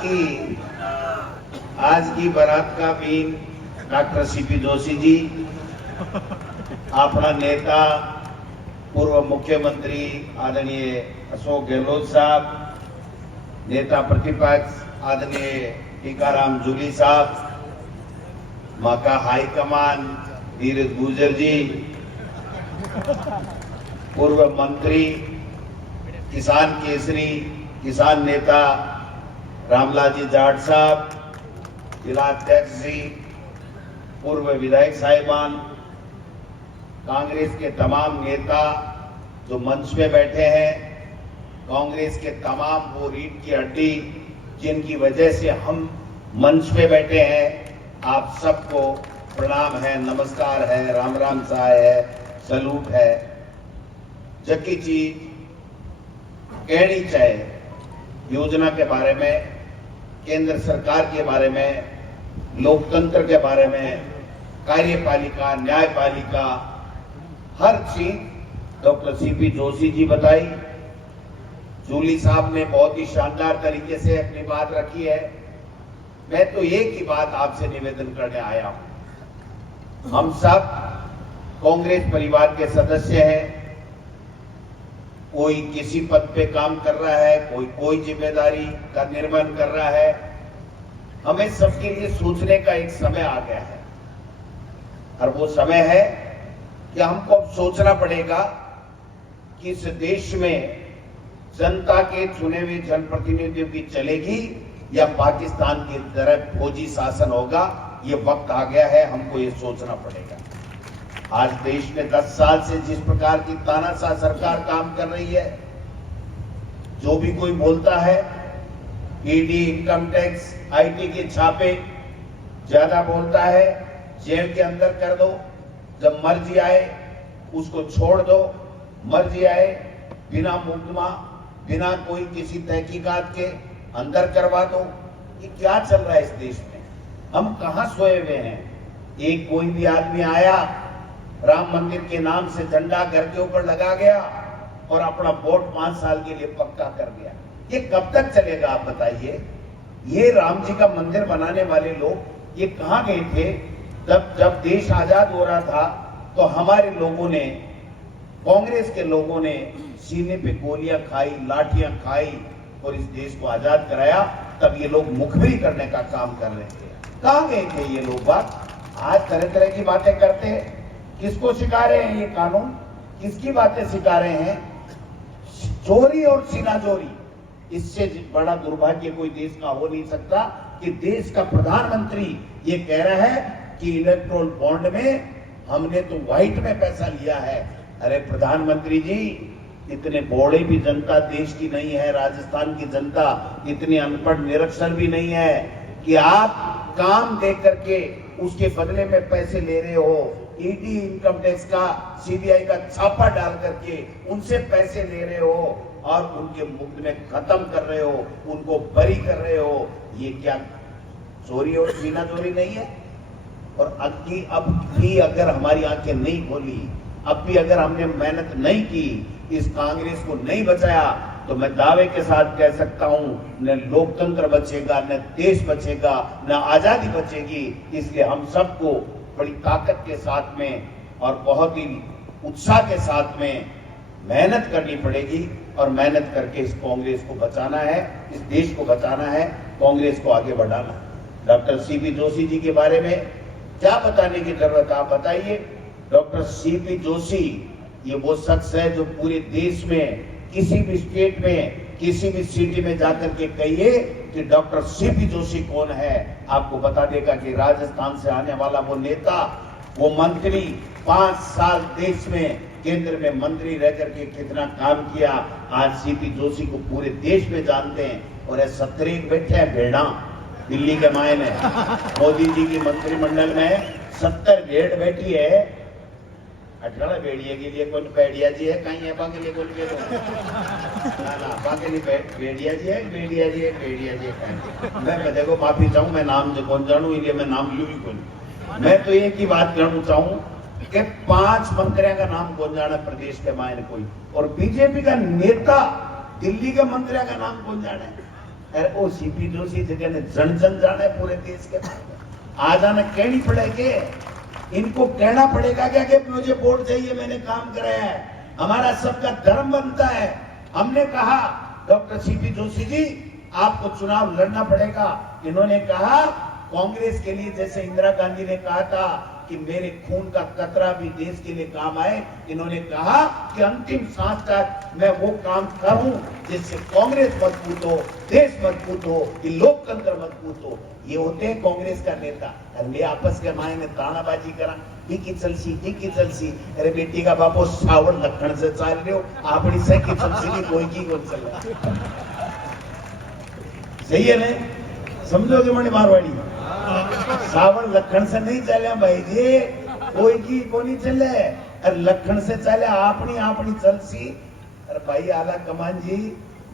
आज की बारात का been doctor CP Joshi ji, अपना नेता पूर्व मुख्यमंत्री आदरणीय अशोक गहलोत साहब, नेता प्रतिपक्ष आदरणीय टीकाराम जूली साहब, माका हाईकमान धीरज गुर्जर जी, पूर्व मंत्री किसान केसरी किसान नेता रामलाल जी जाट साहब, जिला अध्यक्ष जी, पूर्व विधायक साहिबान, कांग्रेस के तमाम नेता जो मंच पे बैठे हैं, कांग्रेस के तमाम वो रीढ़ की हड्डी जिनकी वजह से हम मंच पे बैठे हैं, आप सबको प्रणाम है, नमस्कार है, राम राम साय है, सलूट है। जकी चीज कहनी चाहे योजना के बारे में, केंद्र सरकार के बारे में, लोकतंत्र के बारे में, कार्यपालिका न्यायपालिका, हर चीज डॉक्टर सीपी जोशी जी बताई। जूली साहब ने बहुत ही शानदार तरीके से अपनी बात रखी है। मैं तो एक ही बात आपसे निवेदन करने आया हूं, हम सब कांग्रेस परिवार के सदस्य हैं, कोई किसी पद पे काम कर रहा है, कोई जिम्मेदारी का निर्वहन कर रहा है। हमें सबके लिए सोचने का एक समय आ गया है, और वो समय है कि हमको अब सोचना पड़ेगा कि इस देश में जनता के चुने हुए जनप्रतिनिधियों की चलेगी या पाकिस्तान की तरह फौजी शासन होगा। ये वक्त आ गया है, हमको ये सोचना पड़ेगा। आज देश में 10 साल से जिस प्रकार की तानाशाह सरकार काम कर रही है, जो भी कोई बोलता है, ईडी, इनकम टैक्स, आईटी के छापे, ज्यादा बोलता है जेल के अंदर कर दो, जब मर्जी आए उसको छोड़ दो, मर्जी आए बिना मुकदमा, बिना कोई किसी तहकीकात के अंदर करवा दो। ये क्या चल रहा है इस देश में? हम कहां सोए हुए हैं? एक कोई भी आदमी आया, राम मंदिर के नाम से झंडा घर के ऊपर लगा गया और अपना वोट 5 साल के लिए पक्का कर दिया। ये कब तक चलेगा आप बताइए? ये राम जी का मंदिर बनाने वाले लोग ये कहां गए थे? जब देश आजाद हो रहा था तो हमारे लोगों ने, कांग्रेस के लोगों ने सीने पे गोलियां खाई, लाठियां खाई और इस देश को आजाद कराया। तब ये लोग मुखबिरी करने का काम कर रहे थे। कहां गए थे ये लोग? बात आज तरह तरह की बातें करते हैं। किसको सिखा रहे हैं ये कानून? किसकी बातें सिखा रहे हैं? चोरी और सीना चोरी, इससे बड़ा दुर्भाग्य कोई देश का हो नहीं सकता कि देश का प्रधानमंत्री ये कह रहा है कि इलेक्ट्रोल बॉन्ड में हमने तो व्हाइट में पैसा लिया है। अरे प्रधानमंत्री जी, इतने बोड़े भी जनता देश की नहीं है, राजस्थान की जनता इतनी अनपढ़ निरक्षर भी नहीं है कि आप काम दे करके उसके बदले में पैसे ले रहे हो। ईडी, इनकम टैक्स का, सीबीआई का छापा डाल करके उनसे पैसे ले रहे हो और उनके मुकदमे खत्म कर रहे हो, उनको बरी कर रहे हो। ये क्या चोरी और सीना चोरी नहीं है? और अब भी अगर हमारी आंखें नहीं खोली, अब भी अगर हमने मेहनत नहीं की, इस कांग्रेस को नहीं बचाया, तो मैं दावे के साथ कह सकता हूं, न लोकतंत्र बचेगा, न देश बचेगा, न आजादी बचेगी। इसलिए हम सबको बड़ी ताकत के साथ में और बहुत ही उत्साह के साथ में मेहनत करनी पड़ेगी और मेहनत करके इस कांग्रेस को बचाना है, इस देश को बचाना है, कांग्रेस को आगे बढ़ाना है। डॉक्टर सीपी जोशी जी के बारे में क्या बताने की जरूरत, आप बताइए। डॉक्टर सीपी जोशी ये वो शख्स है जो पूरे देश में किसी भी स्टेट में, किसी भी सिटी में जाकर के कहिए कि डॉक्टर सीपी जोशी कौन है, आपको बता देगा कि राजस्थान से आने वाला वो नेता, वो मंत्री, 5 साल देश में केंद्र में मंत्री रह करके कितना काम किया, आज सीपी जोशी को पूरे देश में जानते हैं। और 17 बैठे हैं भेड़ा दिल्ली के मायने, मोदी जी की मंत्रिमंडल में 70 भेड़ बैठी है। अठारह भेड़िया के लिए कौन भेड़िया जी है? कहीं है बाकी लिए बोल के तो ना बाकी लिए भेड़िया जी है, भेड़िया जी है, भेड़िया जी है। मैं देखो माफी चाहूँ, मैं नाम जो कौन जानू, इसलिए मैं नाम लू ही कौन। मैं तो एक ही बात कहना चाहूँ कि 5 मंत्रियों का नाम कौन जाना प्रदेश के मायने कोई, और बीजेपी का नेता दिल्ली के मंत्रियों का नाम कौन जाने? अरे ओ सीपी जोशी जगह ने जन जन जाना है पूरे देश के आज आना कहनी पड़ेगी, इनको कहना पड़ेगा क्या कि मुझे वोट चाहिए, मैंने काम कराया है, हमारा सबका धर्म बनता है। हमने कहा डॉक्टर सीपी जोशी जी आपको चुनाव लड़ना पड़ेगा। इन्होंने कहा कांग्रेस के लिए, जैसे इंदिरा गांधी ने कहा था कि मेरे खून का कतरा भी देश के लिए काम आए, इन्होंने कहा कि अंतिम सांस तक मैं वो काम करूं जिससे कांग्रेस मजबूत हो, देश मजबूत हो, ये लोकतंत्र मजबूत हो। ये होते हैं कांग्रेस का नेता। अरे आपस के मायने तानाबाजी करा, टीकी चलसी। अरे बेटी का बापो सावण लखन से चाल रहे हो, आपनी सही की चलसी की कोई की कौन चल रहा, सही है ने समझोगे मणि मारवाड़ी, सावण लखन से नहीं चले भाई जी, कोई की को नहीं चले। अरे लखन से चले आपनी चलसी। अरे भाई आला कमान जी,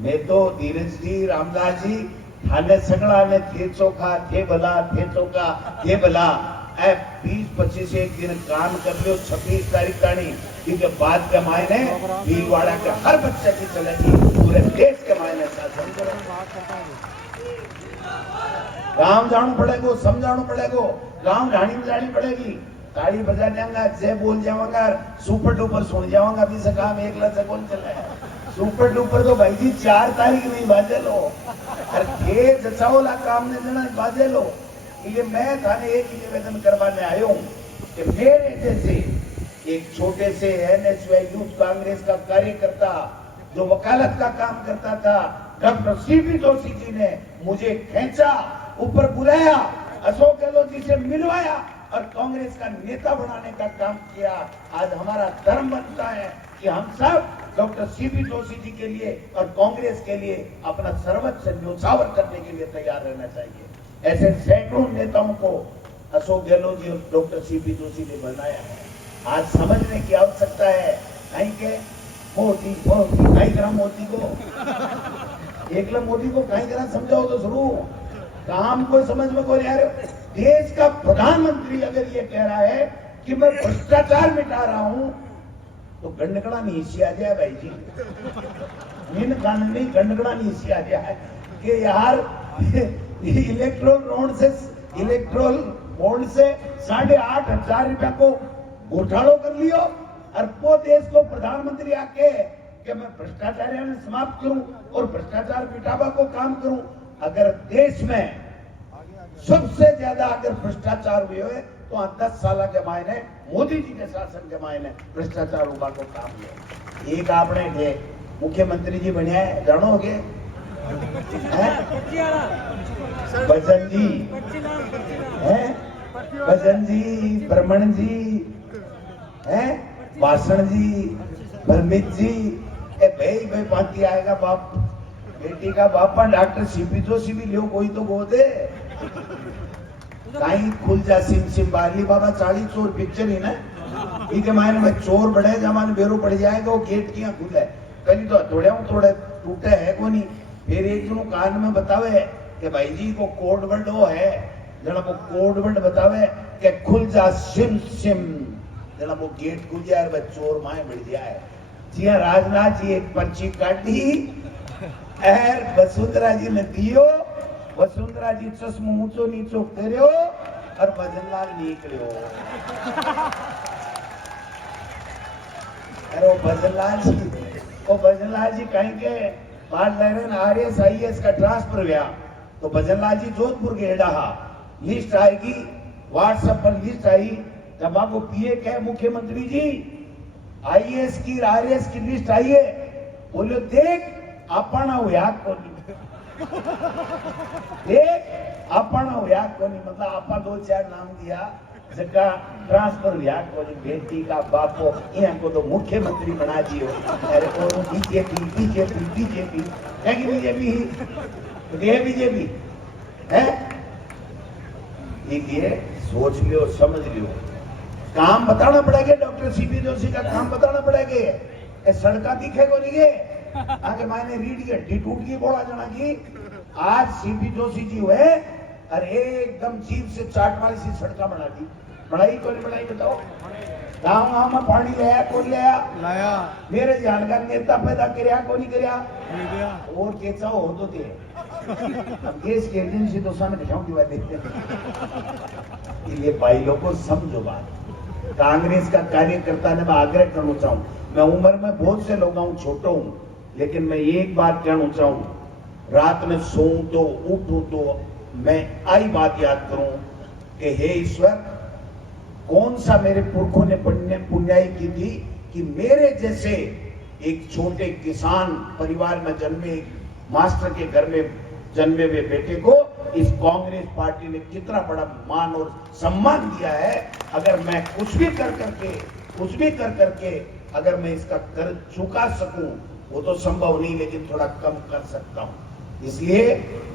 मैं तो धीरज जी, रामदास जी थाने सगड़ा ने थे चोखा थे भला, थे चोखा थे भला। 20-25 एक दिन काम कर लियो, 26 तारीख ताणी क्योंकि बाद के मायने भीलवाड़ा के हर बच्चे की चलेगी, पूरे देश के मायने शासन करेगा। गांव जाना पड़ेगा, समझाना पड़ेगा, गांव ढाणी में जानी पड़ेगी, ताली बजा देंगा, जय बोल जाऊंगा, सुपर डुपर सुन जाऊंगा, अभी से काम एक लग से कौन चला है। सुपर डुपर तो भाई जी 4 तारीख नहीं बाजे लो, अरे जचाओला काम ने देना बाजे लो। ये मैं थाने एक ही निवेदन करवाने आया हूँ कि मेरे जैसे एक छोटे से एनएसयूआई यूथ कांग्रेस का कार्यकर्ता जो वकालत का काम करता था, डॉक्टर सीपी जोशी जी ने मुझे खींचा, ऊपर बुलाया, अशोक गहलोत जी से मिलवाया और कांग्रेस का नेता बनाने का काम किया। आज हमारा धर्म बनता है कि हम सब डॉक्टर सीपी जोशी जी के लिए और कांग्रेस के लिए अपना सर्वस्व न्योछावर करने के लिए तैयार रहना चाहिए। ऐसे सैकड़ों नेताओं को अशोक गहलोत जी और डॉक्टर सीपी जोशी ने बनाया है। आज समझने की आवश्यकता है, कहीं के मोदी कहीं करा मोदी को एकला मोदी को कहीं करा समझाओ तो शुरू काम कोई समझ में कोई आ रहे। देश का प्रधानमंत्री अगर ये कह रहा है कि मैं भ्रष्टाचार मिटा रहा हूं तो गंडकड़ा नीचे आ जाए भाई जी, इन कानून नहीं गंडकड़ा नीचे आ जाए कि यार इलेक्ट्रोल बॉन्ड से 8,500 रुपया को घोटालो कर लियो और वो देश को प्रधानमंत्री आके कि मैं भ्रष्टाचार समाप्त करूं और भ्रष्टाचार मिटावा को काम करूं। अगर देश में सबसे ज्यादा अगर भ्रष्टाचार हुए तो 10 साल के मायने मोदी जी के शासन के मायने भ्रष्टाचार हुआ को काम हुआ। एक आपने मुख्यमंत्री जी बनया है, जानोगे भजन जी है, भजन जी, ब्रह्मण जी है, भाषण जी, भरमित जी, भाई बाकी आएगा बाप बेटी का बापा डॉक्टर सीपी जोशी भी लियो कोई तो गोदे कहीं खुल जा सिम बाली बाबा 40 चोर पिक्चर ही ना, ठीक है मायने में चोर बढ़े जमान बेरो पड़ जाएगा, वो गेट किया खुला है कहीं तो थोड़े टूटे है को नहीं। फिर एक दिन कान में बतावे कि भाई जी को कोड वर्ड वो है, जना वो कोड वर्ड बतावे कि खुल जा सिम जना वो गेट खुल जाए और चोर माए बढ़ जाए। जी राजनाथ जी एक पर्ची काटी एर वसुंधरा जी ने दियो, वसुंधरा जी चश्मो ऊंचो नीचो कर्यो और भजनलाल निकलो। अरे वो भजनलाल जी कहीं के बाद लग रहे आरएस आईएएस का ट्रांसफर हुआ तो भजनलाल जी जोधपुर के हेडा लिस्ट आएगी, व्हाट्सएप पर लिस्ट आई, जब आपको पीए कहे मुख्यमंत्री जी आईएएस की आरएस की लिस्ट आई है, बोले देख अपना हुआ कोनी, देख अपना हुआ कोनी, मतलब आपा 2-4 नाम दिया जगह ट्रांसफर हुआ कोनी, बेटी का बापो यहाँ को तो मुख्यमंत्री बना दियो। अरे वो बीजेपी है, ये सोच लियो समझ लियो, काम बताना पड़ेगा, डॉक्टर सीपी जोशी का काम बताना पड़ेगा। सड़का दिखे को नहीं आगे मायने रीढ़ की हड्डी टूट गई बोला जना की, आज सीपी जोशी जी हुए और एकदम जीप से चाट वाली सी सड़का बना दी, बनाई को नहीं बनाई बताओ। गाँव में पानी लाया कौन लाया मेरे ध्यान का नेता पैदा करया को नहीं करया और कैसा हो तो थे अब देश के एजेंसी तो सामने दिखाऊं की बात देखते हैं। ये भाई लोगों को समझो बात, कांग्रेस का कार्यकर्ता ने मैं आग्रह करना चाहूं, मैं उम्र में बहुत से लोग हूं, छोटा हूं, लेकिन मैं एक बात कहना चाहूं, रात में सोऊं तो उठूं तो मैं आई बात याद करूं कि हे ईश्वर, कौन सा मेरे पुरखों ने पुण्याई की थी कि मेरे जैसे एक छोटे किसान परिवार में जन्मे, मास्टर के घर में जन्मे हुए बेटे को इस कांग्रेस पार्टी ने कितना बड़ा मान और सम्मान दिया है। अगर मैं कुछ भी कर करके अगर मैं इसका कर्ज चुका सकूं, वो तो संभव नहीं, लेकिन थोड़ा कम कर सकता हूं। इसलिए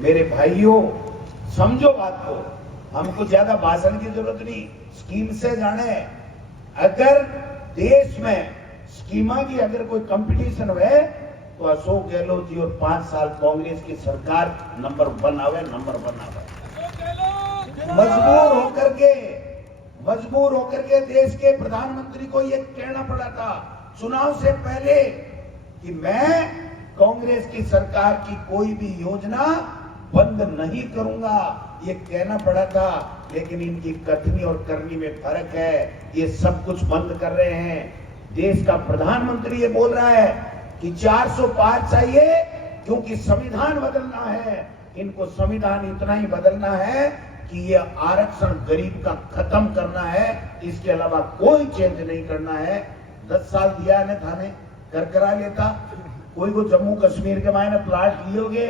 मेरे भाइयों, समझो बात को, हमको ज्यादा भाषण की जरूरत नहीं, स्कीम से जाने। अगर देश में स्कीमा की अगर कोई कंपटीशन है तो अशोक गहलोत जी और 5 साल कांग्रेस की सरकार नंबर 1 आवे। मजबूर होकर के देश के प्रधानमंत्री को यह कहना पड़ा था चुनाव से पहले कि मैं कांग्रेस की सरकार की कोई भी योजना बंद नहीं करूंगा, ये कहना पड़ा था। लेकिन इनकी कथनी और करनी में फर्क है, ये सब कुछ बंद कर रहे हैं। देश का प्रधानमंत्री ये बोल रहा है कि 400 पार चाहिए क्योंकि संविधान बदलना है। इनको संविधान इतना ही बदलना है कि ये आरक्षण गरीब का खत्म करना है, इसके अलावा कोई चेंज नहीं करना है। 10 साल दिया है थाने कर करा लेता, कोई को जम्मू कश्मीर के मायने प्लाट लियोगे,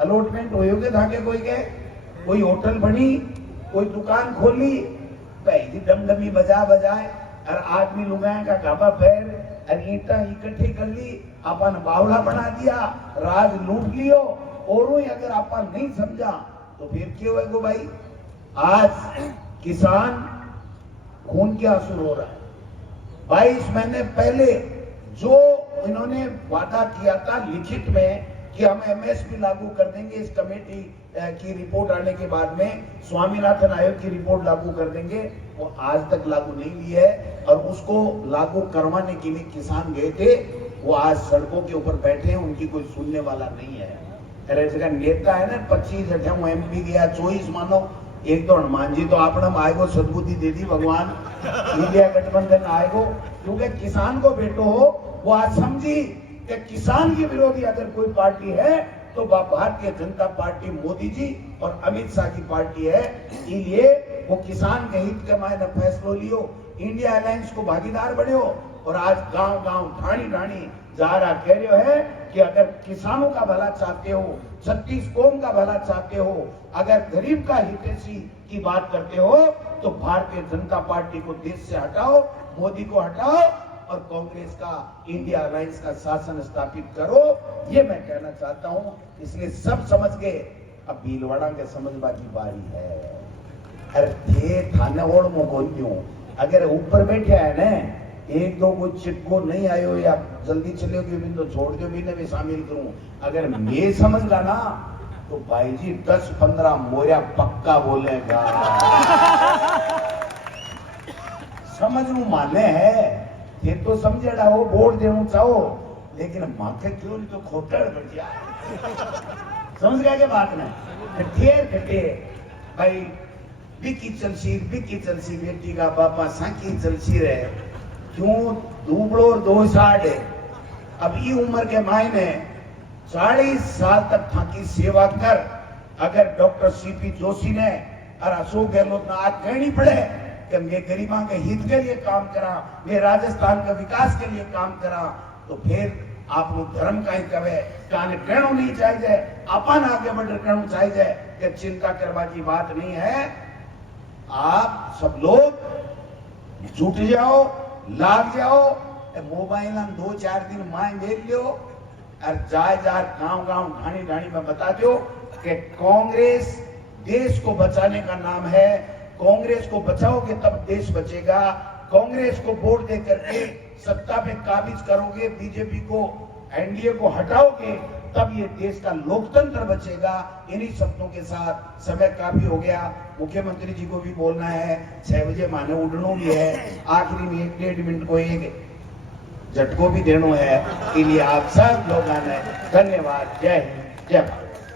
अलॉटमेंट होयोगे था के कोई होटल बनी, कोई दुकान खोली, भाई डमडमी बजाए और आदमी लुगाए का गाबा पैर और ईंटा इकट्ठी कर ली, अपन बावला बना दिया, राज लूट लियो। और अगर अपन नहीं समझा तो फिर क्यों है गो भाई। आज किसान खून के आंसू रो रहा है। 22 महीने पहले जो इन्होंने वादा किया था लिखित में कि हम एमएसपी लागू कर देंगे, इस कमेटी की रिपोर्ट आने के बाद में स्वामीनाथन आयोग की रिपोर्ट लागू कर देंगे, वो आज तक लागू नहीं हुई है। और उसको लागू करवाने के लिए किसान गए थे, वो आज सड़कों के ऊपर बैठे हैं, उनकी कोई सुनने वाला नहीं है। अरे जगह नेता है ना 25 एमपी गया 24 मानो, एक तो हनुमान जी तो आपने आएगो सदबुद्धि दे दी भगवान, इंडिया गठबंधन आएगो, क्योंकि किसान को बेटो हो। वो आज समझी कि किसान के विरोधी अगर कोई पार्टी है तो भारतीय जनता पार्टी मोदी जी और अमित शाह की पार्टी है। इसलिए वो किसान के हित के मायने फैसलो लियो, इंडिया अलायंस को भागीदार बनो। और आज गांव ढाणी जा रहा कह रहे है कि अगर किसानों का भला चाहते हो, 36 कौम का भला चाहते हो, अगर गरीब का हितैषी की बात करते हो तो भारतीय जनता पार्टी को देश से हटाओ, मोदी को हटाओ और कांग्रेस का इंडिया अलायंस का शासन स्थापित करो। ये मैं कहना चाहता हूं। इसलिए सब समझ गए, अब भीलवाड़ा के समझवा की बारी है। अरे थे थाने ओढ़ मोको क्यों, अगर ऊपर बैठे है ना, एक दो को चिपको नहीं आयो या जल्दी चले भी तो छोड़ दो भी भी शामिल करूं। अगर मैं समझ ला ना तो भाई जी 10-15 मोया पक्का बोलेगा। समझ माने है, ये तो समझेड़ा हो, वोट देना चाहो, लेकिन माथे क्यों तो खोटड़ बढ़ जाए। समझ गया क्या बात ना, ठेर भाई बिकी चलसी बेटी का बापा साकी चलसी रहे, क्यों दूबड़ो 2 साल है। अब ये उम्र के मायने 40 साल तक थाकी सेवा कर। अगर डॉक्टर सीपी जोशी ने और अशोक गहलोत ने आज कहनी पड़े कि मैं गरीबों के हित के लिए काम करा, मैं राजस्थान के विकास के लिए काम करा, तो फिर आप लोग धर्म का ही कहे कहना नहीं चाहिए, अपन आगे बढ़ कहना चाहिए कि चिंता करवा की बात नहीं है। आप सब लोग जुट जाओ, लाग जाओ, मोबाइल 2-4 दिन माए भेज लो और जाए गांव ढाणी में बता दो कि कांग्रेस देश को बचाने का नाम है। कांग्रेस को बचाओगे तब देश बचेगा। कांग्रेस को वोट दे करके सत्ता पे काबिज करोगे, बीजेपी को एनडीए को हटाओगे तब ये देश का लोकतंत्र बचेगा। इन्हीं शब्दों के साथ समय काफी हो गया, मुख्यमंत्री जी को भी बोलना है, 6 बजे माने उड़ना भी है, आखिरी में 1-1.5 मिनट को एक झटको भी देना है। इसलिए आप सब लोग आना है। धन्यवाद। जय हिंद, जय भारत।